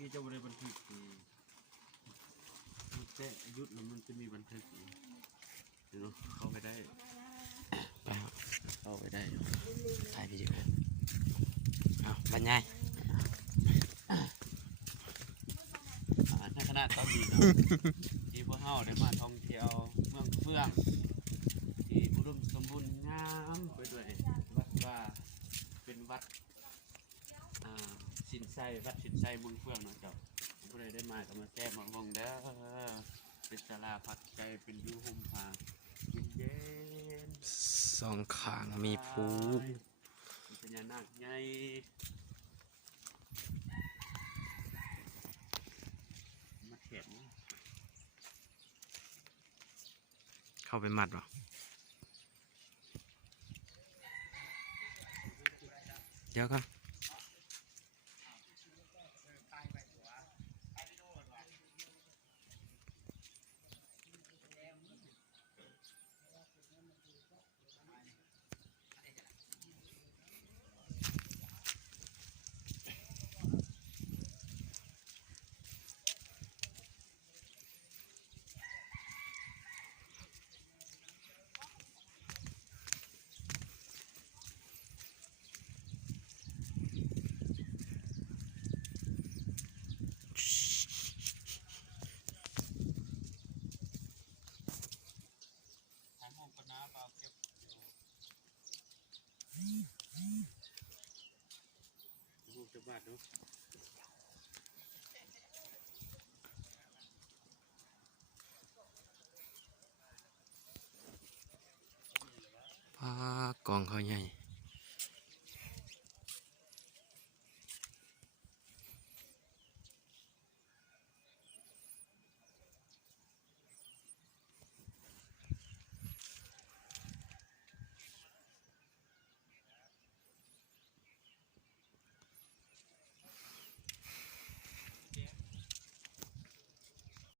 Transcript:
กี้เจ้าบริบันทึกมันแจ้ยุดแล้วมันจะมีบันทึกเดี๋ยวเข้าไปได้เข้าไปได้ถ่ายวิดีโอเอาบรรยายในคณะตอนนี้ที่พวกเฮาได้มาท่องเที่ยวเมืองเฟื่องที่อุดมสมบูรณ์งามไปด้วยวัดว่าเป็นวัดสินไซวัดสินไซเมืองเฟื่องเนาะเจ้าผู้ใดได้มาก็มาแซ่บมามองเด้อเป็นศาลาพักใจเป็นยูห่มผาเย็นสองข้างมีภูพญานาคใหญ่มาเข็นเข้าไปมัดหรอเดี๋ยวครับจะบาดดูปลากองเขาใหญ่